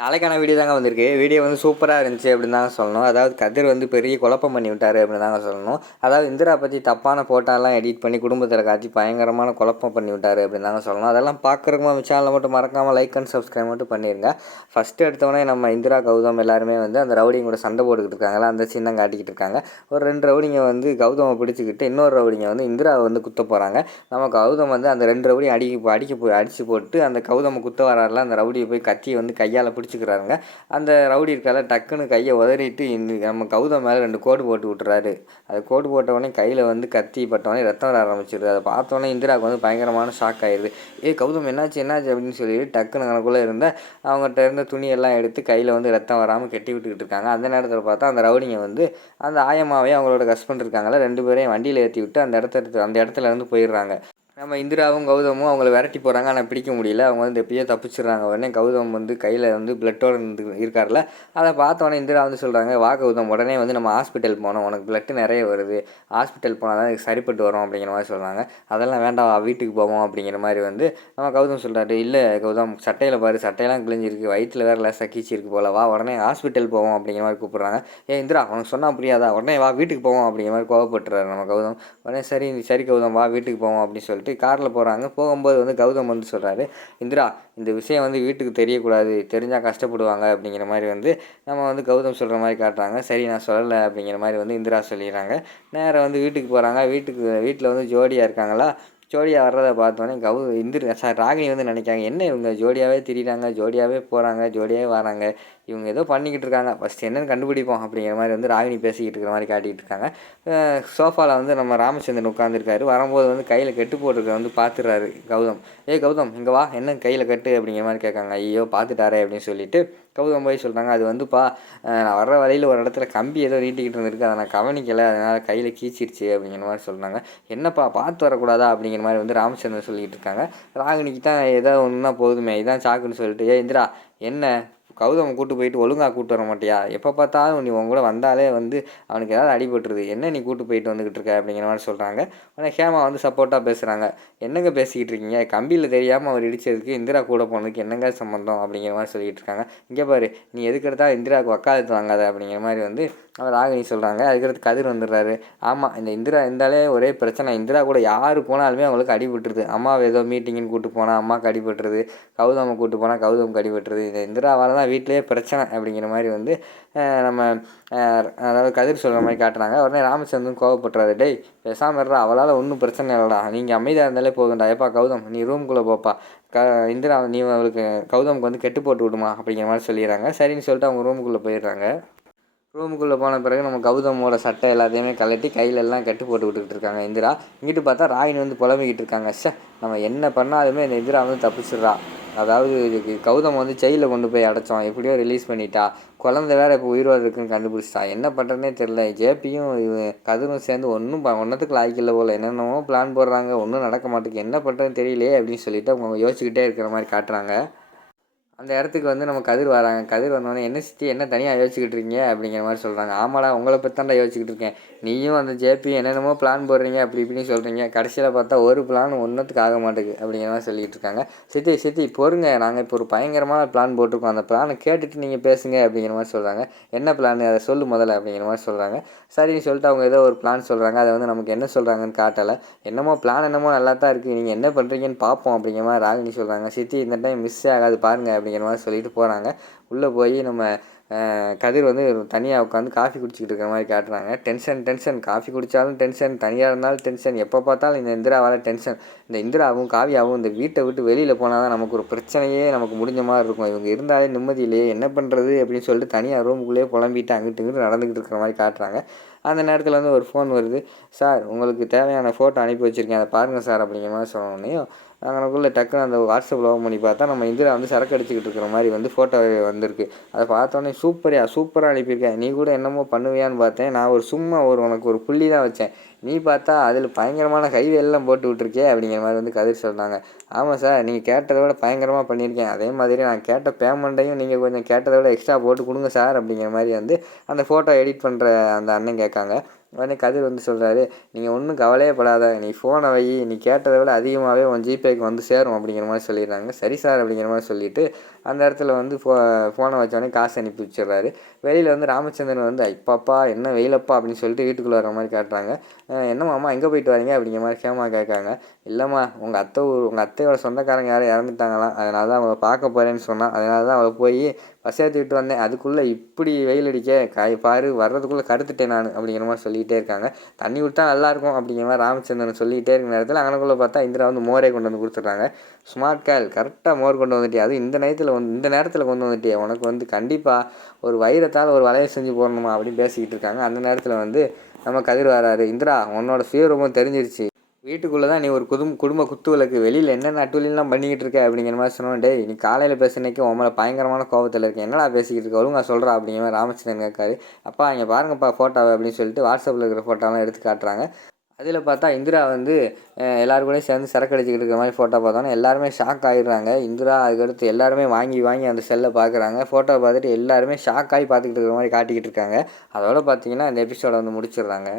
நாளைக்கான வீடியோ தாங்க வந்திருக்கு. வீடியோ வந்து சூப்பராக இருந்துச்சு அப்படின்னு தாங்க சொல்லணும். அதாவது கதிர் வந்து பெரிய குழப்பம் பண்ணி விட்டார் அப்படின்னு தாங்க சொல்லணும். அதாவது இந்திரா பற்றி தப்பான ஃபோட்டோலாம் எடிட் பண்ணி குடும்பத்தில் காட்டி பயங்கரமான குழப்பம் பண்ணி விட்டார் அப்படின்னு தாங்க சொல்லணும். அதெல்லாம் பார்க்குறக்கு நம்ம சேனலை மட்டும் மறக்காமல் லைக் அண்ட் சப்ஸ்கிரைப் மட்டும் பண்ணிடுங்க ஃபஸ்ட்டு எடுத்தவொடனே நம்ம இந்திரா கௌதம் எல்லாருமே வந்து அந்த ரவுடிங்க கூட சண்டை போட்டுக்கிட்டு இருக்காங்களா அந்த சின்னம் காட்டிக்கிட்டு இருக்காங்க. ஒரு ரெண்டு ரவுடிங்க வந்து கௌதமை பிடிச்சிக்கிட்டு இன்னொரு ரவுடிங்க வந்து இந்திராவை வந்து குத்த போகிறாங்க நம்ம கௌதம் வந்து அந்த ரெண்டு ரவுடியும் அடிக்க அடிக்க போய் அடித்து போட்டு அந்த கௌதமை குத்த வராருல அந்த ரவுடியை போய் கத்தியை வந்து கையால் பிடிச்சி பிடிச்சிக்கிறாருங்க. அந்த ரவுடி இருக்கால டக்குன்னு கையை உதறிட்டு இந்த நம்ம கௌதம் மேலே ரெண்டு கோடு போட்டு விட்டுறாரு. அது கோடு போட்டவொடனே கையில் வந்து கத்தி பட்டவொடனே ரத்தம் வர ஆரம்பிச்சிருது. அதை பார்த்தோன்னே இந்திராவுக்கு வந்து பயங்கரமான ஷாக் ஆயிடுது ஏ கௌதம் என்னாச்சு என்னாச்சு? அப்படின்னு சொல்லிட்டு டக்குன்னு கணக்குள்ளே இருந்த அவங்ககிட்ட இருந்த துணியெல்லாம் எடுத்து கையில் வந்து ரத்தம் வராமல் கட்டி விட்டுக்கிட்டு இருக்காங்க. அந்த நேரத்தில் பார்த்தா அந்த ரவுடிங்க வந்து அந்த ஆயமாவே அவங்களோட ஹஸ்பண்ட் இருக்காங்களா ரெண்டு பேரையும் வண்டியில் ஏற்றி விட்டு அந்த இடத்த அந்த இடத்துல இருந்து போயிடுறாங்க. நம்ம இந்திராவும் கௌதமும் அவங்கள விரட்டி போகிறாங்க ஆனால் பிடிக்க முடியல. அவங்க வந்து எப்படியோ தப்பிச்சிடுறாங்க. உடனே கௌதம் வந்து கையில் வந்து பிளட்டோடு இருந்து இருக்கார்ல அதை பார்த்தோன்னே இந்திரா வந்து சொல்கிறாங்க வா கௌதம் உடனே வந்து நம்ம ஹாஸ்பிட்டல் போனோம் உனக்கு பிளட்டு நிறைய வருது. ஹாஸ்பிட்டல் போனால் தான் சரிப்பட்டு வரும் அப்படிங்கிற மாதிரி சொல்கிறாங்க அதெல்லாம் வேண்டாம் வா வீட்டுக்கு போவோம் அப்படிங்கிற மாதிரி வந்து நம்ம கௌதம் சொல்கிறாரு இல்லை கௌதம் சட்டையில் பாரு சட்டையெல்லாம் கிழிஞ்சிருக்கு. வயிற்றில் வேறு லேசாக கீச்சிருக்கு போல. வா உடனே ஹாஸ்பிட்டல் போவோம் அப்படிங்கிற மாதிரி கூப்பிட்றாங்க. ஏ இந்திரா அவனுக்கு சொன்னால் புரியாதா? உடனே வா வீட்டுக்கு போவோம் அப்படிங்கிற மாதிரி கோவப்பட்டுறாரு நம்ம கௌதம். உடனே சரி சரி கௌதம் வா வீட்டுக்கு போவோம் அப்படின்னு சொல்லிட்டு காரில் போகிறாங்க போகும்போது வந்து கௌதம் வந்து சொல்கிறாரு இந்திரா இந்த விஷயம் வந்து வீட்டுக்கு தெரியக்கூடாது. தெரிஞ்சால் கஷ்டப்படுவாங்க. அப்படிங்கிற மாதிரி வந்து நம்ம வந்து கௌதம் சொல்கிற மாதிரி காட்டுறாங்க. சரி நான் சொல்லலை. அப்படிங்கிற மாதிரி வந்து இந்திரா சொல்லிடுறாங்க. நேராக வந்து வீட்டுக்கு போகிறாங்க வீட்டுக்கு வீட்டில் வந்து ஜோடியாக இருக்காங்களா? ஜோடியாக வர்றதை பார்த்தோன்னே கௌ இந்திர சார் ராகினி வந்து நினைக்காங்க என்ன இவங்க ஜோடியாகவே திரியிறாங்க ஜோடியாகவே போகிறாங்க ஜோடியாகவே வராங்க? இவங்க ஏதோ பண்ணிக்கிட்டு இருக்காங்க. ஃபஸ்ட் என்னென்னு கண்டுபிடிப்போம் அப்படிங்கிற மாதிரி வந்து ராகினி பேசிக்கிட்டு இருக்கிற மாதிரி காட்டிக்கிட்டு இருக்காங்க. சோஃபாவில் வந்து நம்ம ராமச்சந்திரன் உட்காந்துருக்காரு வரும்போது வந்து கையில் கெட்டு போட்டிருக்க வந்து பார்த்துறாரு கௌதம். ஏ கௌதம் இங்கே வா என்ன கையில் கட்டு அப்படிங்கிற மாதிரி கேட்காங்க. ஐயோ பார்த்துட்டாரே அப்படின்னு சொல்லிட்டு கௌதம் போய் சொல்கிறாங்க அது வந்துப்பா நான் வர்ற வழியில் ஒரு இடத்துல கம்பி ஏதோ நீட்டிக்கிட்டு இருந்திருக்கு அதை நான் கவனிக்கலை அதனால் கையில் கீச்சிருச்சு அப்படிங்கிற மாதிரி சொல்கிறாங்க என்னப்பா பார்த்து வரக்கூடாதா அப்படிங்கிற மாதிரி வந்து ராமச்சந்திரன் சொல்லிகிட்டு இருக்காங்க. ராகினிக்கு தான் ஏதோ ஒன்றுனா போதுமே இதான் சாக்குன்னு சொல்லிட்டு ஏ இந்திரா என்ன? கௌதம் கூட்டு போயிட்டு ஒழுங்காக கூட்டு வர மாட்டியா? எப்போ பார்த்தாலும் நீ உன் கூட வந்தாலே வந்து அவனுக்கு ஏதாவது அடிபட்டுருது என்ன நீ கூட்டு போயிட்டு வந்துக்கிட்டு இருக்க அப்படிங்கிற மாதிரி சொல்கிறாங்க உடனே ஹேமா வந்து சப்போர்ட்டாக பேசுகிறாங்க என்னங்க பேசிக்கிட்டு இருக்கீங்க? கம்பியில் தெரியாமல் அவர் இடித்ததுக்கு இந்திரா கூட போனதுக்கு என்னங்க சம்மந்தம் அப்படிங்கிற மாதிரி சொல்லிகிட்டு இருக்காங்க. இங்கே பாரு நீ எதுக்கு எடுத்தால் இந்திராவுக்கு வக்காலத்து வாங்காத அப்படிங்கிற மாதிரி வந்து ராகினி சொல்கிறாங்க அதுக்கடுத்து கதிர் வந்துடுறாரு. ஆமாம் இந்த இந்திரா இருந்தாலே ஒரே பிரச்சனை. இந்திரா கூட யார் போனாலுமே அவங்களுக்கு அடிபட்டுருது அம்மாவை ஏதோ மீட்டிங்குன்னு கூட்டு போனால் அம்மாவுக்கு அடிபட்டுருது கௌதமை கூட்டு போனால் கௌதம் அடிபட்டுருது இந்த இந்திராவால் தான் வீட்டிலே பிரச்சனை அப்படிங்கிற மாதிரி வந்து நம்ம அதாவது கதிர் சொல்கிற மாதிரி காட்டுறாங்க. உடனே ராமச்சந்திரன் கோவப்படுறாரு டேய் பேசாமல் அவளால் ஒன்றும் பிரச்சனை இல்லைடா. நீங்கள் அமைதியாக இருந்தாலே போதும்டா. எப்பா கௌதம் நீ ரூம்குள்ளே போப்பா. க இந்திரா நீ அவளுக்கு கௌதமுக்கு வந்து கெட்டு போட்டு விடுமா? அப்படிங்கிற மாதிரி சொல்லிடுறாங்க. சரின்னு சொல்லிட்டு அவங்க ரூமுக்குள்ளே போயிடுறாங்க. ரூமுக்குள்ளே போன பிறகு நம்ம கௌதமோட சட்டை எல்லாத்தையுமே கலட்டி கையில எல்லாம் கட்டு போட்டு விட்டுக்கிட்டு இருக்காங்க இந்திரா. இங்கிட்டு பார்த்தா ராயின் வந்து புலம்பிக்கிட்டு இருக்காங்க. சே நம்ம என்ன பண்ணாலுமே இந்த இந்திரா வந்து தப்பிச்சிடுறா. அதாவது இதுக்கு கௌதம் வந்து ஜெயிலில் கொண்டு போய் அடைச்சோம் எப்படியோ ரிலீஸ் பண்ணிட்டா. குழந்த வேற இப்போ உயிரோடு இருக்குன்னு கண்டுபிடிச்சிட்டா. என்ன பண்ணுறதுனே தெரில ஜேபியும் கதிரும் சேர்ந்து ஒன்றும் ஒன்றத்துக்கு லாய்க்கில்ல போல். என்னென்னமோ பிளான் போடுறாங்க. ஒன்றும் நடக்க மாட்டேங்குது. என்ன பண்ணுறதுன்னு தெரியலையே அப்படின்னு சொல்லிட்டு அவங்க யோசிச்சுக்கிட்டே இருக்கிற மாதிரி காட்டுறாங்க. அந்த இடத்துக்கு வந்து நம்ம கதிர் வராங்க. கதிர் வந்தோடனே என்ன சித்தி என்ன தனியாக யோசிச்சுக்கிட்டு இருக்கீங்க? அப்படிங்கிற மாதிரி சொல்கிறாங்க ஆமாடா உங்களை பற்றி தான்டா யோசிச்சுக்கிட்டு இருக்கேன். நீயும் அந்த ஜேபி என்னென்னமோ பிளான் போடுறீங்க அப்படி இப்படின்னு சொல்கிறீங்க கடைசியில் பார்த்தா ஒரு பிளான் ஒன்றுத்துக்கு ஆக மாட்டேங்குது அப்படிங்கிற மாதிரி சொல்லிகிட்டு இருக்காங்க. சித்தி சித்தி பொறுங்க. நாங்கள் இப்போ ஒரு பயங்கரமான பிளான் போட்டிருக்கோம். அந்த பிளானை கேட்டுட்டு நீங்கள் பேசுங்க அப்படிங்கிற மாதிரி சொல்கிறாங்க என்ன பிளான் அதை சொல்லு முதல்ல அப்படிங்கிற மாதிரி சொல்கிறாங்க சரின்னு சொல்லிட்டு அவங்க ஏதோ ஒரு பிளான் சொல்கிறாங்க அதை வந்து நமக்கு என்ன சொல்கிறாங்கன்னு காட்டலை. என்னமோ பிளான் என்னமோ நல்லா தான் இருக்குது நீங்கள் என்ன பண்ணுறீங்கன்னு பார்ப்போம் அப்படிங்கிற மாதிரி ராகினி சொல்கிறாங்க சித்தி இந்த டைம் மிஸ் ஆகாது. பாருங்கள் அப்படிங்கிற மாதிரி சொல்லிட்டு போகிறாங்க உள்ளே போய் நம்ம கதிர் வந்து தனியாக உட்காந்து காஃபி குடிச்சிக்கிட்டு இருக்கிற மாதிரி காட்டுறாங்க. Tension tension. காஃபி குடித்தாலும் டென்ஷன். தனியாக இருந்தாலும் டென்ஷன். எப்போ பார்த்தாலும் இந்த இந்திராவால் டென்ஷன். இந்த இந்திராவும் காவியாவும் இந்த வீட்டை விட்டு வெளியில் போனால் தான் நமக்கு ஒரு பிரச்சனையே நமக்கு முடிஞ்ச மாதிரி இருக்கும். இவங்க இருந்தாலே நிம்மதியிலேயே என்ன பண்ணுறது அப்படின்னு சொல்லிட்டு தனியாக ரூமுக்குள்ளேயே புலம்பிட்டு அங்கிட்டு இங்கிட்டு நடந்துக்கிட்டு இருக்கிற மாதிரி காட்டுறாங்க. அந்த நேரத்தில் வந்து ஒரு ஃபோன் வருது. சார் உங்களுக்கு தேவையான ஃபோட்டோ அனுப்பி வச்சுருக்கேன். அதை பாருங்கள் சார் அப்படிங்கிற மாதிரி சொன்னோடனே அங்கனக்குள்ளே டக்குன்னு அந்த வாட்ஸ்அப்பில் ஓப்பன் பண்ணி பார்த்தா நம்ம இந்திரா வந்து சரக்கு அடிச்சுக்கிட்டு இருக்கிற மாதிரி வந்து ஃபோட்டோ வந்திருக்கு. அதை பார்த்தோன்னே சூப்பரியா சூப்பராக அனுப்பியிருக்கேன். நீ கூட என்னமோ பண்ணுவியான்னு பார்த்தேன். நான் ஒரு சும்மா ஒரு உனக்கு ஒரு புள்ளி தான் வச்சேன். நீ பார்த்தா அதில் பயங்கரமான ஹைவே எல்லாம் போட்டு விட்ருக்கே அப்படிங்கிற மாதிரி வந்து கதிர் சொன்னாங்க ஆமாம் சார் நீங்கள் கேட்டதை விட பயங்கரமாக பண்ணியிருக்கேன். அதே மாதிரி நான் கேட்ட பேமெண்ட்டையும் நீங்கள் கொஞ்சம் கேட்டதை விட எக்ஸ்ட்ரா போட்டு கொடுங்க சார் அப்படிங்கிற மாதிரி வந்து அந்த ஃபோட்டோ எடிட் பண்ணுற அந்த அண்ணன் கேட்காங்க. உடனே கதிர் வந்து சொல்கிறாரு நீங்கள் ஒன்றும் கவலையே படாத நீ ஃபோனை வை நீ கேட்டதை விட அதிகமாகவே உன் ஜிபேக்கு வந்து சேரும் அப்படிங்கிற மாதிரி சொல்லிடுறாங்க. சரி சார் அப்படிங்கிற மாதிரி சொல்லிவிட்டு அந்த இடத்துல வந்து ஃபோ ஃபோனை வச்சோடனே காசு அனுப்பி வச்சிடுறாரு. வெளியில் வந்து ராமச்சந்திரன் வந்து ஐப்பாப்பா என்ன வெயிலப்பா அப்படின்னு சொல்லிட்டு வீட்டுக்குள்ளே வர மாதிரி காட்டுறாங்க. அஹ் என்ன மாமா எங்கே போயிட்டு வரீங்க? அப்படிங்கிற மாதிரி கேமா கேட்காங்க. இல்லைம்மா உங்கள் அத்தை ஊர் உங்கள் அத்தையோட சொந்தக்காரங்க யாரும் இறந்துட்டாங்களாம். அதனால தான் அவளை பார்க்க போகிறேன்னு சொன்னான். அதனால தான் அவளை போய் பஸ் ஏற்றிட்டு வந்தேன். அதுக்குள்ளே இப்படி வெயில் அடிக்க காய் பாரு வர்றதுக்குள்ளே கருத்துட்டேன் நான் அப்படிங்கிற மாதிரி சொல்லிகிட்டே இருக்காங்க. தண்ணி விட்டா நல்லாயிருக்கும் அப்படிங்கிற மாதிரி ராமச்சந்திரன் சொல்லிகிட்டே இருக்கிற நேரத்தில் அங்கனக்குள்ளே பார்த்தா இந்திரா வந்து மோரே கொண்டு வந்து கொடுத்துட்றாங்க. ஸ்மார்ட் கால் கரெக்டாக மோர் கொண்டு வந்துட்டியா? அது இந்த நேரத்தில் வந்து இந்த நேரத்தில் கொண்டு வந்துட்டியா? உனக்கு வந்து கண்டிப்பாக ஒரு வைரத்தால் ஒரு வலையை செஞ்சு போடணுமா? அப்படின்னு பேசிக்கிட்டு இருக்காங்க. அந்த நேரத்தில் வந்து நம்ம கதிர் வராரு. இந்திரா உன்னோட சுயரூபம் தெரிஞ்சிருச்சு. வீட்டுக்குள்ளே தான் நீ ஒரு குதும் குடும்ப குத்து விளக்கு வெளியில் என்னென்ன அட்டுவலாம் பண்ணிக்கிட்டு இருக்க அப்படிங்கிற மாதிரி சொன்னோம். டே நீ காலையில் பேசுனக்கு உங்களை பயங்கரமான கோபத்தில் இருக்கேன் என்னடா பேசிக்கிட்டு இருக்க? ஒழுங்கா சொல்கிறா அப்படிங்கிற மாதிரி ராமச்சந்திரன் கேட்காரு. அப்பா இங்கே பாருங்கப்பா ஃபோட்டோவை அப்படின்னு சொல்லிட்டு வாட்ஸ்அப்பில் இருக்கிற ஃபோட்டோலாம் எடுத்து காட்டுறாங்க. அதில் பார்த்தா இந்திரா வந்து அஹ், சேர்ந்து சரக்கு அடிச்சுக்கிட்டு இருக்கிற மாதிரி ஃபோட்டோ பார்த்தோன்னா எல்லாருமே ஷாக் ஆகிடுறாங்க இந்திரா அதுக்கடுத்து எல்லாருமே வாங்கி வாங்கி அந்த செல்லை பார்க்குறாங்க ஃபோட்டோ பார்த்துட்டு எல்லாருமே ஷாக் ஆகி பார்த்துக்கிட்டு இருக்கிற மாதிரி காட்டிக்கிட்டு இருக்காங்க. அதோட பார்த்தீங்கன்னா இந்த எபிசோடை வந்து முடிச்சிடுறாங்க.